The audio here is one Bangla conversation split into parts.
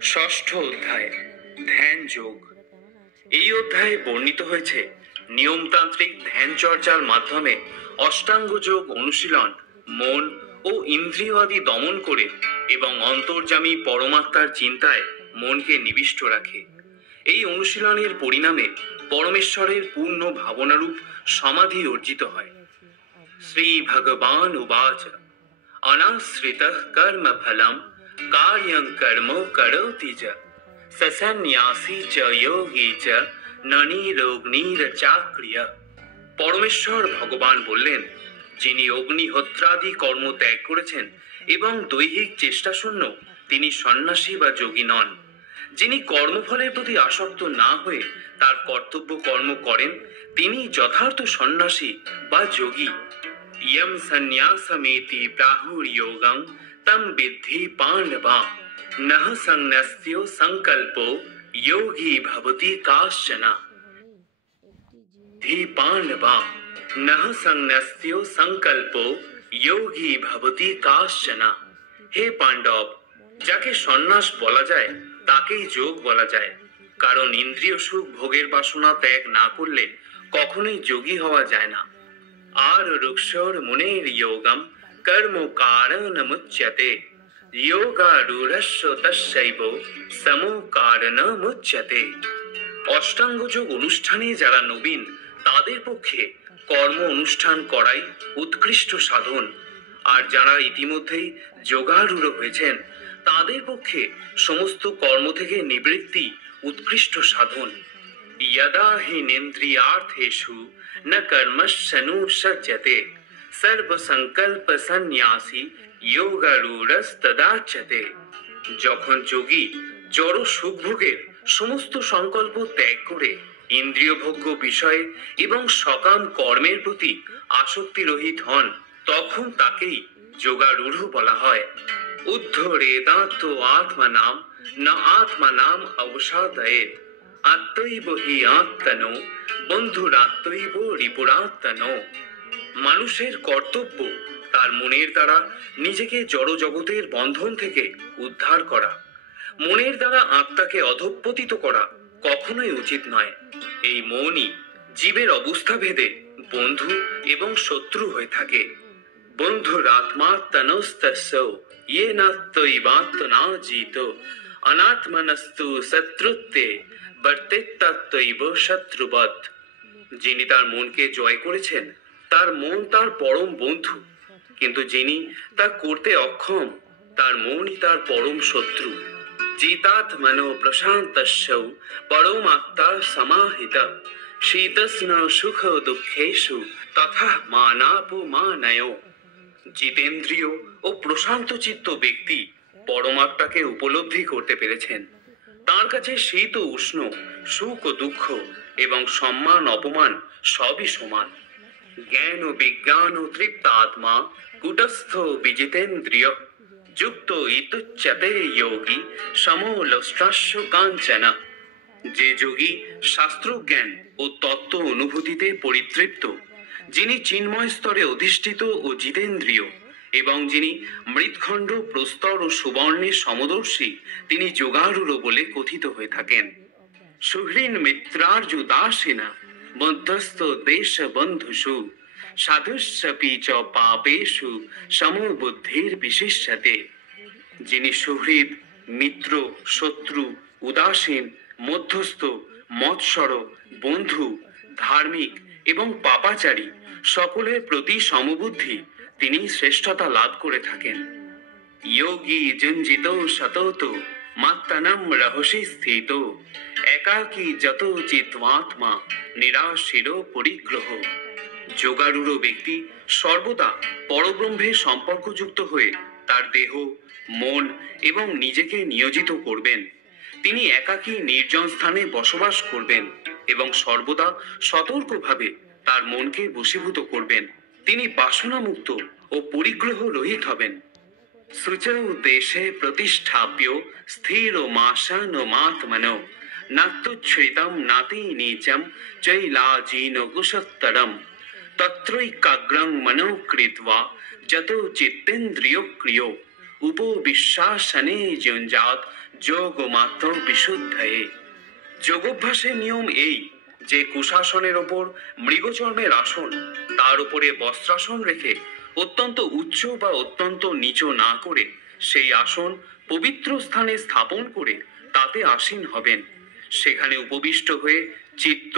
ষষ্ঠ অধ্যায়, ধ্যান যোগ। এই অধ্যায়ে বর্ণিত হয়েছে নিয়মতান্ত্রিক ধ্যান চর্চার মাধ্যমে অষ্টাঙ্গ যোগ অনুশীলন মন ও ইন্দ্রিয় আদি দমন করে এবং অন্তর্যামী পরমাত্মার চিন্তায় মনকে নিবিষ্ট রাখে। এই অনুশীলনের পরিণামে পরমেশ্বরের পূর্ণ ভাবনারূপ সমাধি অর্জিত হয়। শ্রী ভগবান উবাচ অনাশ্রিতঃ কর্ম ফলম কার্যং কর্ম করোতি চ সসন্ন্যাসী চ যোগী চ ননিরোগ্নিরচাক্রিয়। পরমেশ্বর ভগবান বললেন, যিনি অগ্নিহোত্রাদি কর্ম ত্যাগ করেছেন এবং দৈহিক চেষ্টাশূন্য, তিনি সন্ন্যাসী বা যোগী নন। যিনি কর্মফলের প্রতি আসক্ত না হয়ে তার কর্তব্য কর্ম করেন, তিনি যথার্থ সন্ন্যাসী বা যোগী। ইয়ম সন্ন্যাসমেতি প্রাহুর্যোগং তম বিদ্ধি পাণ্ডবা নহ সন্ন্যস্য সংকল্পো যোগী ভবতি কাশ্চন। হি পাণ্ডবা নহ সন্ন্যস্য সংকল্পো যোগী ভবতি কাশ্চন। হে পাণ্ডব, যাকে সন্ন্যাস বলা যায় তাকেই যোগ বলা যায়, কারণ ইন্দ্রিয় সুখ ভোগের বাসনা ত্যাগ না করলে কখনোই যোগী হওয়া যায় না। আর রুক্ষর মুনির যোগম কর্ম কারণমুচ্যতে যোগারূঢ়স্য তস্যৈব সমো কারণমুচ্যতে। অষ্টাঙ্গ যোগ অনুষ্ঠানে যারা নবীন, তাদের পক্ষে কর্ম অনুষ্ঠান করাই উৎকৃষ্ট সাধন, আর যারা ইতিমধ্যেই যোগারূঢ় হয়েছেন তাদের পক্ষে সমস্ত কর্ম থেকে নিবৃত্তি উৎকৃষ্ট সাধন। यदा हि नेन्द्रियार्थेषु न कर्मस्सनुसज्जते सर्वसंकल्प सन्न्यासी योगारूढ़स्तदाच्यते। যখন যোগী জড় সুখভোগের সমস্ত সংকল্প ত্যাগ করে ইন্দ্রিয় ভোগ্য বিষয়ে এবং সকাম কর্মের প্রতি আসক্তি রহিত হন, তখন তাকেই যোগারূঢ় বলা হয়। উদ্ধরেদাত্ত আত্মনাম না আত্মনাম অবসাদয়েৎ আত্মৈব হি আত্মনো বন্ধুরাত্মৈব রিপুরাত্মনো। মানুষের কর্তব্য তার মনের দ্বারা নিজেকে জড় জগতের বন্ধন থেকে উদ্ধার করা। মনের দ্বারা আত্মাকে অধঃপতিত করা কখনোই উচিত নয়। এই মনই জীবের অবস্থা ভেদে বন্ধু এবং শত্রু হয়ে থাকে। বন্ধুরাত্মাত্মনস্তস্য येनात्मैवात्मना जीतो अनात्मनस्तु শত্রুত্বে বর্তেত্তৈব শত্রুবৎ। যিনি তার মনকে জয় করেছেন তার মন তার পরম বন্ধু, কিন্তু যিনি তা করতে অক্ষম তার মনই তার পরম শত্রু। জিতাত্মনো প্রশান্তস্য পরমাত্মা সমাহিতা শীতস্ন সুখ দুঃখেষু তথা মানাপমানয়। জিতেন্দ্রিয় ও প্রশান্ত চিত্ত ব্যক্তি পরমাত্মাকে উপলব্ধি করতে পেরেছেন। তার কাছে শীত ও উষ্ণ, সুখ ও দুঃখ এবং সম্মান অপমান সবই সমান। জ্ঞান ও বিজ্ঞান ও তৃপ্ত আত্মা কুটস্থ বিজিতেন্দ্রিয় যুক্ত ইতুচ্যতে যোগী সমলোষ্টাস্য কাঞ্চন। যে যোগী শাস্ত্র জ্ঞান ও তত্ত্ব অনুভূতিতে পরিতৃপ্ত, যিনি চিন্ময় স্তরে অধিষ্ঠিত ও জিতেন্দ্রিয় এবং যিনি মৃৎখণ্ড প্রস্তর ও সুবর্ণের সমদর্শী, তিনি যোগারূঢ় বলে কথিত হয়ে থাকেন। সুহৃন মিত্রার্যুদাসীনা মধ্যস্থ দেশ বন্ধুষু সাধুস্যপি চ পাপেষু সমবুদ্ধির বিশিষ্যতে। যিনি সুহৃদ, মিত্র, শত্রু, উদাসীন, মধ্যস্থ, মৎসর, বন্ধু, ধার্মিক এবং পাপাচারী সকলের প্রতি সমবুদ্ধি, তিনি শ্রেষ্ঠতা লাভ করে থাকেন। যোগী যুঞ্জিত সতত মাত্তানম রহসি স্থিত একাকী যত চিত্মাত্মা নিরাশির পরিগ্রহ। যোগারূঢ় ব্যক্তি সর্বদা পরব্রহ্মের সম্পর্কযুক্ত হয়ে তার দেহ, মন এবং নিজেকে নিয়োজিত করবেন। তিনি একাকী নির্জন স্থানে বসবাস করবেন এবং সর্বদা সতর্কভাবে তার মনকে বশীভূত করবেন। তিনি বাসনামুক্ত ও পরিগ্রহ রহিত হবেন। শুচৌ দেশে প্রতিষ্ঠাপ্য স্থির মাসান মাত্মনো নাত্যুচ্ছ্রিতম নাতি নীচম চৈলাজিন কুশোত্তরম তত্রৈকাগ্রং মনো কৃত্বা যত চিত্তেন্দ্রিয় ক্রিয় উপবিশ্বাসনে যুঞ্জাত যোগ মাত্র বিশুদ্ধয়ে। যোগাভ্যাসের নিয়ম এই যে কুশাসনের ওপর মৃগচর্মের আসন, তার উপরে বস্ত্রাসন রেখে অত্যন্ত উচ্চ বা অত্যন্ত নিচু না করে সেই আসন পবিত্র স্থানে স্থাপন করে তাতে আসীন হবেন। সেখানে উপবিষ্ট হয়ে চিত্ত,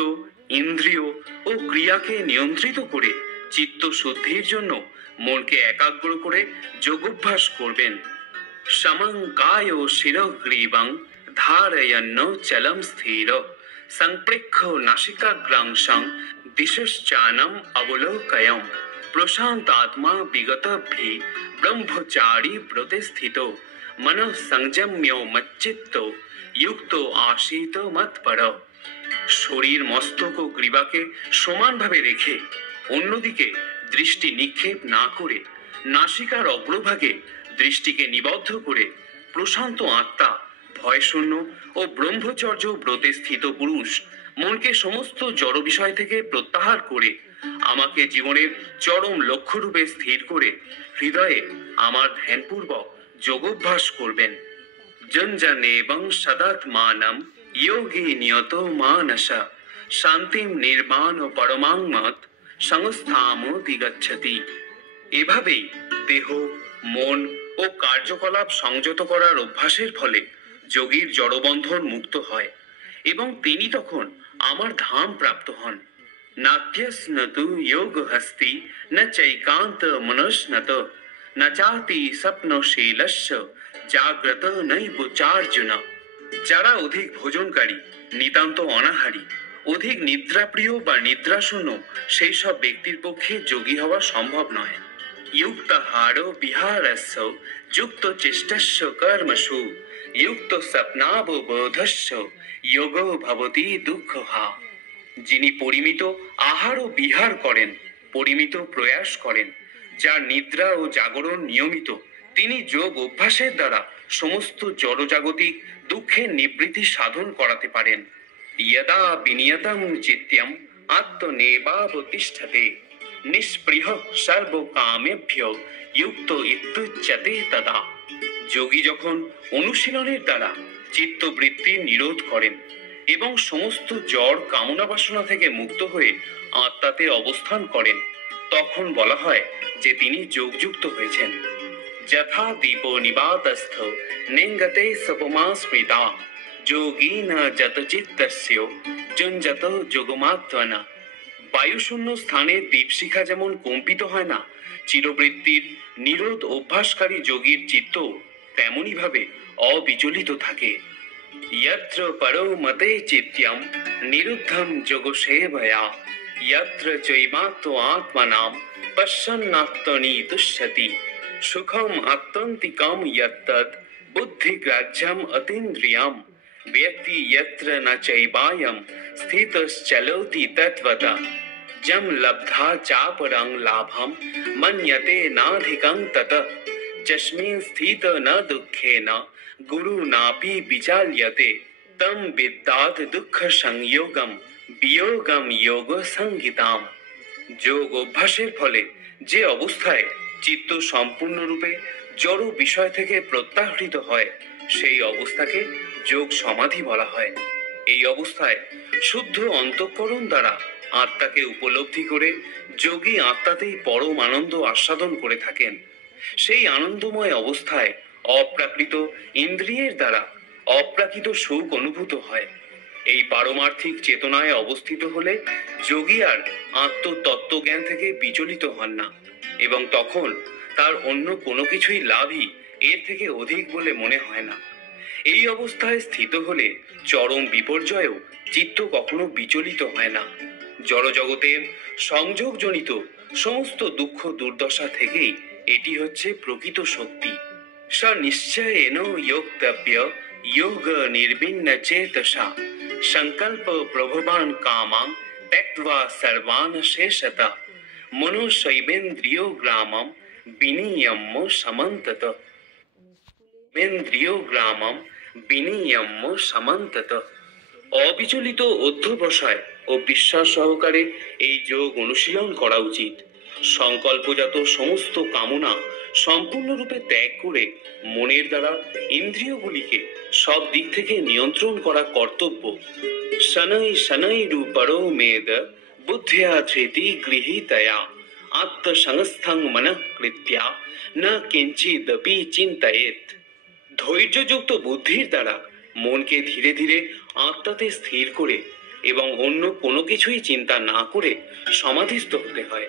ইন্দ্রিয় ও ক্রিয়াকে নিয়ন্ত্রিত করে চিত্ত শুদ্ধির জন্য মনকে একাগ্র করে যোগাভ্যাস করবেন। সমং কায় শিরগ্রীবং ধারয়ন্ন চলম স্থির সংপৃক্ষ নাসিকাগ্রাংশং দিশশ্চানম অবলোকয়ম প্রশান্তাত্মা বিগতভি ব্রহ্মচারী ব্রতে স্থিত মনঃ সংযম্য মচ্চিত্ত যুক্ত আশিত মৎপর। শরীর, মস্তক ও গ্রীবাকে সমানভাবে রেখে অন্যদিকে দৃষ্টি নিক্ষেপ না করে নাসিকার অগ্রভাগে দৃষ্টিকে নিবদ্ধ করে প্রশান্ত আত্মা, ভয়শূন্য ও ব্রহ্মচর্য ব্রতে স্থিত পুরুষ মনকে সমস্ত জড় বিষয় থেকে প্রত্যাহার করে আমাকে জীবনের চরম লক্ষ্যরূপে স্থির করে হৃদয়ে আমার ধ্যানপূর্বক যোগাভ্যাস করবেন। জঞ্জনেবং সদাত্মানম যোগী নিয়ত মানসা শান্তিম নির্বাণ ও পরমাংমত সংস্থামোদিগচ্ছতি। এভাবেই দেহ, মন ও কার্যকলাপ সংযত করার অভ্যাসের ফলে যোগীর জড়বন্ধন মুক্ত হয় এবং তিনি তখন আমার ধাম প্রাপ্ত হন। নাত্যস্নতু যোগ হস্তি ন চৈকান্ত মনস্নত ন চাতি স্বপ্নশীলস্য জাগ্রত নৈবচার্জুন। যারা অধিক ভোজনকারী, নিতান্ত অনাহারী, অধিক নিদ্রাপ্রিয় বা নিদ্রাশূন্য, সেই সব ব্যক্তির পক্ষে যোগী হওয়া সম্ভব নয়। युक्तहार विहारस्य युक्त चेष्टस्य कर्मसु युक्त स्वप्नावबोधस्य योगो भवति दुःखहा। যিনি পরিমিত আহার ও বিহার করেন, পরিমিত প্রয়াস করেন, যার নিদ্রা ও জাগরণ নিয়মিত, তিনি যোগ অভ্যাসের দ্বারা সমস্ত জড়জাগতিক দুঃখের নিবৃত্তি সাধন করাতে পারেন। यदा विनियतं चित्तम् आत्मनेवावतिष्ठते নিষ্পৃহ সর্বকামেভ্য যুক্ত ইত্যুচ্যতে তদা। যোগী যখন অনুশীলনের দ্বারা চিত্তবৃত্তির নিরোধ করেন এবং সমস্ত জড় কামনা বাসনা থেকে মুক্ত হয়ে আত্মাতে অবস্থান করেন, তখন বলা হয় যে তিনি যোগযুক্ত হয়েছেন। যথা দীপ নিবাতস্থ নিঙ্গতে সপমা স্মৃতা যোগীন যতচিত্তস্য যুঞ্জত যোগমাত্মনা। বায়ুশূন্য স্থানে দীপশিখা যেমন কম্পিত হয় না, চিরবৃত্তির নিরোধ অভ্যাসকারী যোগীর চিত্ত তেমনি ভাবে অবিচলিত থাকে। यत्र परो मते चित्यं निरुद्धं जोगसेवया यत्र चैवात्म आत्मनां पश्यन्नात्मनि तुष्यति सुखम् आत्यन्तिकं यत्तद् बुद्धिग्राह्यम् अतीन्द्रियं व्यक्ति यत्र न चैवायं स्थितश्चलोति तत्त्वतः जं लब्धा चापरं लाभं मन्यते नाधिकं ततः यस्मिन् स्थित न दुःखेन गुरु नापि विचाल्यते तम विद्यात् दुःख संयोगम वियोगम योग संगीताम। যোগ অভ্যাসের ফলে যে অবস্থায় চিত্ত সম্পূর্ণরূপে জড় বিষয় থেকে প্রত্যাহৃত হয়, সেই অবস্থাকে যোগ সমাধি বলা হয়। এই অবস্থায় শুদ্ধ অন্তঃকরণ দ্বারা আত্মাকে উপলব্ধি করে যোগী আত্মাতেই পরম আনন্দ আস্বাদন করে থাকেন। সেই আনন্দময় অবস্থায় অপ্রাকৃত ইন্দ্রিয়ের দ্বারা অপ্রাকৃত সুখ অনুভূত হয়। এই পারমার্থিক চেতনায় অবস্থিত হলে যোগী আর আত্মতত্ত্বজ্ঞান থেকে বিচলিত হন না এবং তখন তার অন্য কোনো কিছুই লাভই এর থেকে অধিক বলে মনে হয় না। এই অবস্থায় স্থিত হলে চরম বিপর্যয়েও চিত্ত কখনো বিচলিত হয় না। জড়জগতের সংযোগজনিত সমস্ত দুঃখ দুর্দশা থেকেই এটি হচ্ছে প্রকৃত শক্তি। স নিশ্চয়েন যোক্তব্য যোগ নির্বিন্ন চেতসা সংকল্প প্রভবান কামাং त्यक्त्वा सर्वान् शेषतः মনঃশৈবেন্দ্রিয় গ্রামম বিনিয়ম্য সমন্তত। ইন্দ্রিয় গ্রামম বিনিয়ম্য সমন্তত। অবিচলিত অধ্যবসায় ও বিশ্বাস সহকারে এই যোগ অনুশীলন করা উচিত। সংকল্পজাত সমস্ত কামনা সম্পূর্ণরূপে ত্যাগ করে মনের দ্বারা ইন্দ্রিয়গুলিকে সব দিক থেকে নিয়ন্ত্রণ করা কর্তব্য। শनै শनै রূপরো মেদ বুদ্ধিয়া ধৃতি গৃহীতয়া আত্মসংস্থং মনঃ কৃত্যা না কিঞ্চিদপি চিন্তয়েৎ। ধৈর্যযুক্ত বুদ্ধির দ্বারা মনকে ধীরে ধীরে আত্মাতে স্থির করে এবং অন্য কোনো কিছুই চিন্তা না করে সমাধিস্থ হতে হয়।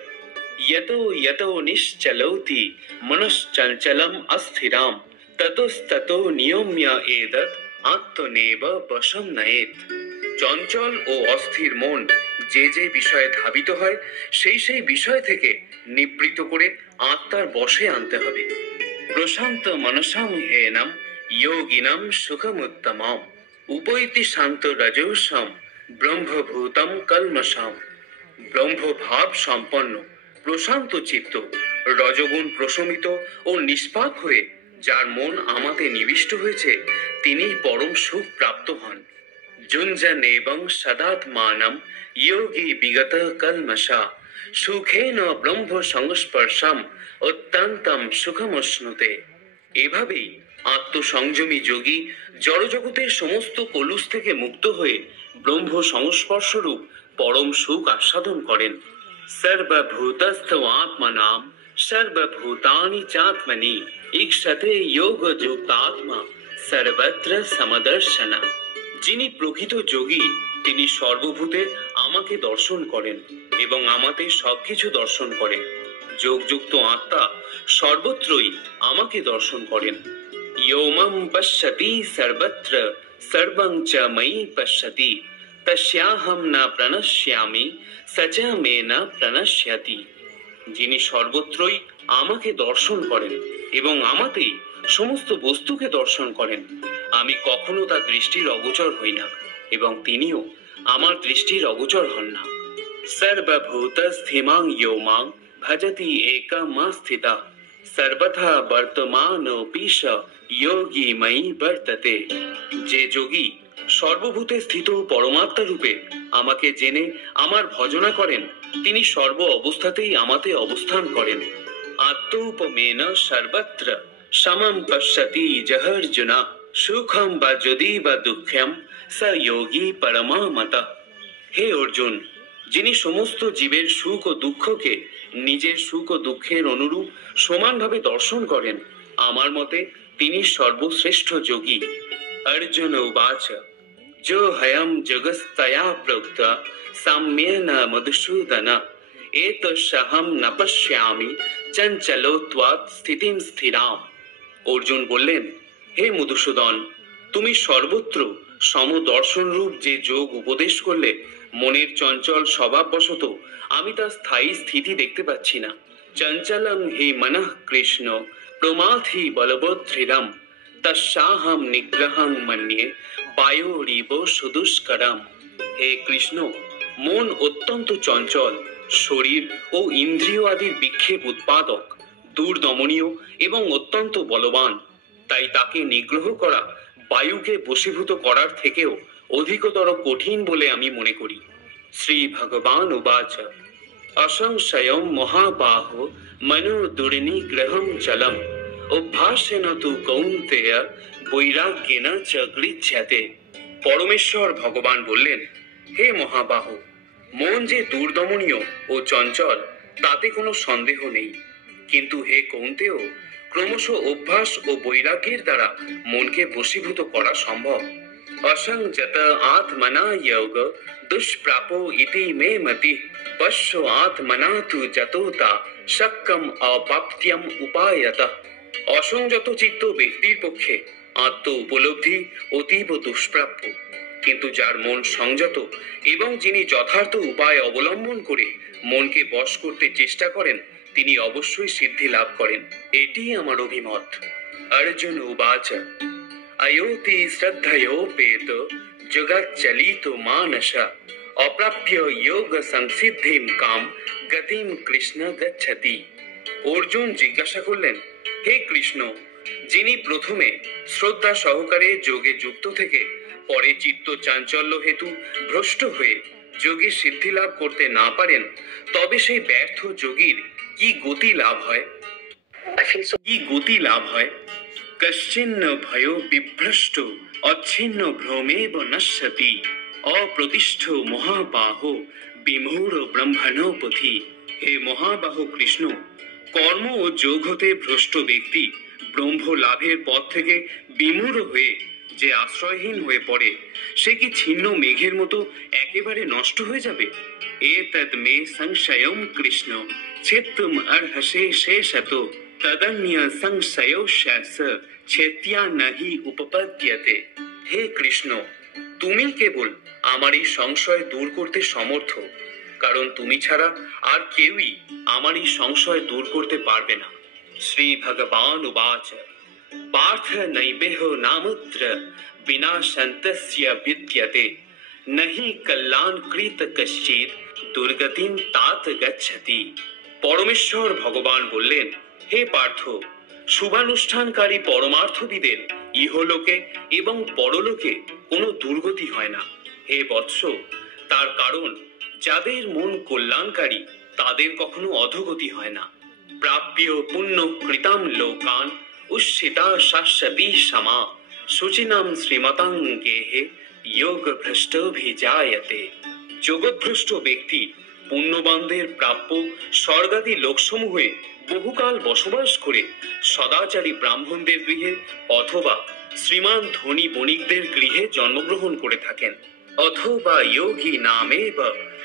यतो यतो निश्चलौति मनश्चञ्चलम अस्थिराम ततस्ततो नियम्य एतत् আত্মনেব বশম নয়েত। চঞ্চল ও অস্থির মন যে যে বিষয়ে ধাবিত হয় সেই সেই বিষয় থেকে নিবৃত করে আত্মার বশে আনতে হবে। প্রশান্ত মনসাম হেনম যোগিনম সুখমুত্তমম উপৈতি শান্ত রজোষম ব্রহ্মভূতম কলমশম। ব্রহ্মভাব সম্পন্ন প্রশান্ত চিত্ত রজগুণ প্রশমিত ও নিষ্পাক হয়ে যার মন আমাতে নিবিষ্ট হয়েছে তিনি পরম সুখ প্রাপ্ত হন। যুঞ্জনেবং সদাত্মানম যোগী বিগত কলমশা সুখেন ব্রহ্ম সংস্পর্শম অত্যন্তম সুখমশ্নুতে। এভাবেই আত্মসংযমী যোগী জড়জগতের সমস্ত কলুষ থেকে মুক্ত হয়ে ব্রহ্ম সংস্পর্শরূপ পরম সুখ আস্বাদন করেন। সর্বভূতস্থ আত্মনাম সর্বভূতানি চাত্মনি ঈক্ষতে যোগযুক্তাত্মা সর্বত্র সমদর্শনা। যিনি প্রকৃত যোগী তিনি সর্বভূতে আমাকে দর্শন করেন এবং আমাতে সবকিছু দর্শন করেন। যোগযুক্ত আত্মা সর্বত্রই আমাকে দর্শন করেন। ইয়ৌমম পশ্যতি সর্বত্র সর্বং চ ময়ি পশ্যতি তস্যাহম না প্রণশ্যামি সচ মে না প্রণশ্যতি। যিনি সর্বত্রই আমাকে দর্শন করেন এবং আমাতেই সমস্ত বস্তুকে দর্শন করেন আমি কখনো তার দৃষ্টির অগোচর হই না এবং তিনিও আমার দৃষ্টির অগোচর হন না। সর্বভূত স্থিমাং ইয়ো মাং ভজতি একমাস্থিতা সর্বথা বর্তমানোপি স যোগী ময়ি বর্ততে। যে যোগী সর্বভূতে স্থিত পরমাত্মা রূপে আমাকে জেনে আমার ভজনা করেন তিনি সর্ব অবস্থাতেই আমাতে অবস্থান করেন। আত্মোপমেন সর্বত্র সমম পশ্যতি জহর্জুনা সুখম বা যদি বা দুঃখম স যোগী পরমামতা। হে অর্জুন, যিনি সমস্ত জীবের সুখ ও দুঃখকে নিজের সুখ ও দুঃখের অনুরূপ সমানভাবে দর্শন করেন আমার মতে তিনি সর্বশ্রেষ্ঠ যোগী। অর্জুন উবাচ जो हयम जगस्तया प्रोक्त साम्येन मधुसूदन एतस्सहम न पश्यामि चंचलोत्वात् स्थितिं स्थिराम। অর্জুন বললেন, হে মধুসূদন, তুমি সর্বত্র সমদর্শন রূপ যে যোগ উপদেশ করলে মনের চঞ্চল স্বভাববশত আমি তার স্থায়ী স্থিতি দেখতে পাচ্ছি না। চঞ্চলম হি মনঃ কৃষ্ণ প্রমাথি বলবদ্ধিরম তস্যাহম নিগ্রহং মন্যে বায়োরিব সুদুষ্করম। হে কৃষ্ণ, মন অত্যন্ত চঞ্চল, শরীর ও ইন্দ্রিয় আদির বিক্ষেপ উৎপাদক, দুর্দমনীয় এবং অত্যন্ত বলবান। তাই তাকে নিগ্রহ করা বায়ুকে বশীভূত করার থেকেও অধিকতর কঠিন বলে আমি মনে করি। শ্রী ভগবান উবাচ অসংশয়ম মহাবাহো মনো দুর্নিগ্রহম চলম অভ্যাসেন তু কৌন্তেয় বৈরাগ্যেন চ গৃহ্যতে। পরমেশ্বর ভগবান বললেন, হে মহাবাহ, মন যে দুর্দমনীয় ও চঞ্চল তাতে কোনো সন্দেহ নেই, কিন্তু হে কৌন্তেয়, ক্রমশ অভ্যাস ও বৈরাগ্যের দ্বারা মনকে বশীভূত করা সম্ভব। অসংযত আত্মনা যোগ দুষ্প্রাপো ইতি মে মতি পশ্য আত্মনা তু যতোতা শক্কম অপ্রাপ্ত্যম উপায়তঃ। অসংযত চিত্ত ব্যক্তির পক্ষে আত্ম উপলব্ধি অতীব দুষ্প্রাপ্য, কিন্তু যার মন সংযত এবং যিনি যথার্থ উপায় অবলম্বন করে মনকে বশ করতে চেষ্টা করেন তিনি অবশ্যই সিদ্ধি লাভ করেন। এটি আমার অভিমত। অর্জুন উবাচ অয়োতি শ্রদ্ধয়োপেত জগচ্চলিত মানস অপ্রাপ্য যোগ সংসিদ্ধিম কাম গতিম কৃষ্ণ গচ্ছতি। অর্জুন জিজ্ঞাসা করলেন, হে কৃষ্ণ, যিনি প্রথমে শ্রদ্ধা সহকারে যোগে যুক্ত থেকে পরে চিত্ত চাঞ্চল্য হেতু ভ্রষ্ট হয়ে যোগে সিদ্ধি লাভ করতে না পারেন তবে সেই ব্যর্থ যোগীর কি গতি লাভ হয়? I feel so. কি গতি লাভ হয়? কশ্চিন্ন ভয়ো বিভ্রষ্ট অচ্ছিন্ন ভ্রমেব নশ্যতি অপ্রতিষ্ঠ মহাবাহো বিমূঢ় ব্রহ্মণো পথি। হে মহাবাহু কৃষ্ণ, কর্ম ও যোগ হতে ভ্রষ্ট ব্যক্তি ব্রহ্ম লাভের পথ থেকে বিমূঢ় হয়ে যে আশ্রয়হীন হয়ে পড়ে, সে কি ছিন্ন মেঘের মতো একেবারে নষ্ট হয়ে যাবে? এতদ মে সংশয়ম কৃষ্ণ ছেত্তুম অর্হসে শেষত তদন্য সংশয় শেষ ছেত্য়া নাহি উপপদ্যতে। হে কৃষ্ণ, তুমি কেবল আমার এই সংশয় দূর করতে সমর্থ, কারণ তুমি ছাড়া আর কেউই আমার এই সংশয় দূর করতে পারবে না। শ্রী ভগবান উবাচ পার্থ নৈবেহ নামুত্র বিনাশন্তস্য বিদ্যতে নহি কল্যাণ কৃত কশ্চিৎ দুর্গতিম তাত গচ্ছতি। পরমেশ্বর ভগবান বললেন, হে পার্থ, শুভানুষ্ঠানকারী পরমার্থবিদের ইহলোকে এবং পরলোকে কোনো দুর্গতি হয় না। হে বৎস, তার কারণ যাদের মন কল্যাণকারী তাদের কখনো অধোগতি হয় না। প্রাপ্য পুণ্য কৃতাম লোকান উচ্ছিতা শাশ্বতী সমা শুচিনাম শ্রীমতাং গেহে যোগ ভ্রষ্টভিজায়তে। যোগভ্রষ্ট ব্যক্তি পুণ্যবানদের প্রাপ্য স্বর্গাদি লোকসমূহে বহুকাল বসবাস করে সদাচারী ব্রাহ্মণদের গৃহে অথবা শ্রীমান ধনী বণিকদের গৃহে জন্মগ্রহণ করে থাকেন। অথবা যোগী নামেব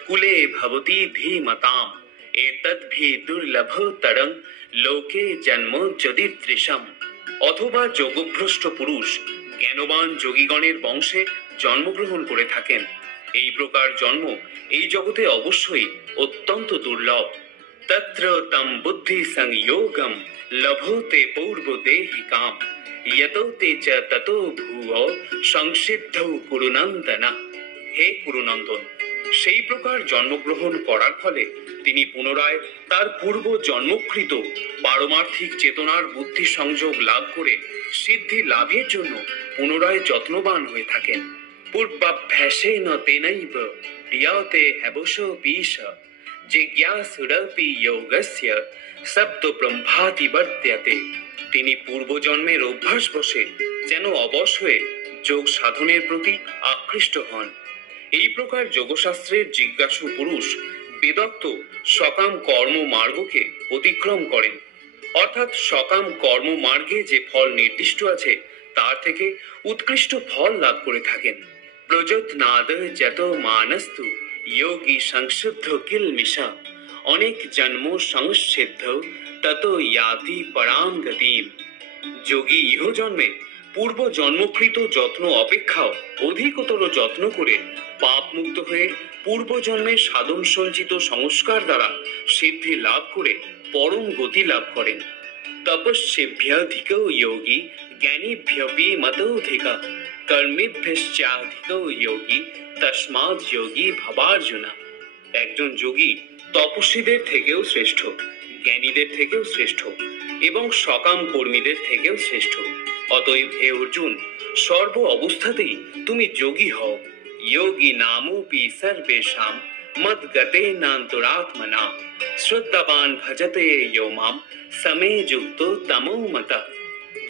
কুলে ভবতি ধীমতাম এতদ্ভি দুর্লভতরং লোকে জন্ম যদিদৃশম। অথবা যোগভ্রষ্ট পুরুষ জ্ঞানবান যোগীগণের বংশে জন্মগ্রহণ করে থাকেন। এই প্রকার জন্ম এই জগতে অবশ্যই অত্যন্ত দুর্লভ। তত্র তম বুদ্ধি সংযোগম লভতে পূর্ব দেহিকাম यतो ते च ततो भूयो সংসিদ্ধৌ কুরুনন্দনা। হে কুরুনন্দন, সেই প্রকার জন্মগ্রহণ করার ফলে তিনি পুনরায় তার পূর্ব জন্মকৃত পারমার্থিক চেতনার বুদ্ধি সংযোগ লাভ করে সিদ্ধি লাভের জন্য পুনরায় যত্নবান হয়ে থাকেন। পূর্বাভ্যাসেন তেনৈব ক্রিয়তে হ্যবশ পীশ জিজ্ঞাসুরপি যোগস্য সপ্ত ব্রহ্মাতি বর্ত্যতে। তিনি পূর্বজন্মের অভ্যাস বসে যেন অবশ হয়ে যোগ সাধনের প্রতি আকৃষ্ট হন। এই প্রকার যোগশাস্ত্রের জিজ্ঞাসু পুরুষ বেদত্ত সকাম কর্ম মার্গকে অতিক্রম করেন, অর্থাৎ সকাম কর্ম মার্গে যে ফল নির্দিষ্ট আছে তার থেকে উৎকৃষ্ট ফল লাভ করে থাকেন। প্রযত্নাদ যত মানস্তু যোগী সংশুদ্ধ কিলমিষা অনেক জন্ম সংসিদ্ধ তত ইয়াতি পরাম গতিম। যোগী ইহ জন্মে পূর্ব জন্মকৃত যত্ন অপেক্ষাও অধিকতর যত্ন করে পাপ মুক্ত হয়ে পূর্ব জন্মের সাধন সঞ্চিত সংস্কার দ্বারা সিদ্ধি লাভ করে পরম গতি লাভ করেন। তপস্যেভ্যধিক যোগী জ্ঞানীভ্যপি মতোধিকা কর্মেভ্যশ্চাধিক যোগী তস্মাৎ যোগী ভবার্জুনা। একজন যোগী তপস্বীদের থেকেও শ্রেষ্ঠ, জ্ঞানীদের থেকেও শ্রেষ্ঠ এবং সকাম কর্মীদের থেকেও শ্রেষ্ঠ। অতএব হে অর্জুন, সর্ব অবস্থাতেই তুমি যোগী হও। যোগী নামোপি সর্বেষাম মদ্গতেনান্তরাত্মনা শ্রদ্ধাবান ভজতে ইয়ো মাম সমে যুক্ত তমো মতঃ।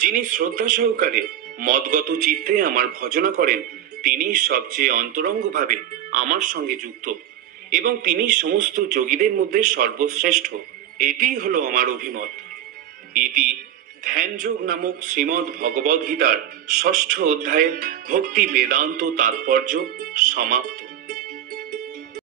যিনি শ্রদ্ধা সহকারে মদগত চিত্তে আমার ভজনা করেন তিনি সবচেয়ে অন্তরঙ্গভাবে আমার সঙ্গে যুক্ত এবং তিনি সমস্ত যোগীদের মধ্যে সর্বশ্রেষ্ঠ। এটিই হলো আমার অভিমত। ইতি ধ্যানযোগ নামক শ্রীমদ্ ভগবদ গীতার 6ষ্ঠ অধ্যায়ের ভক্তি বেদান্ত তাৎপর্য সমাপ্ত।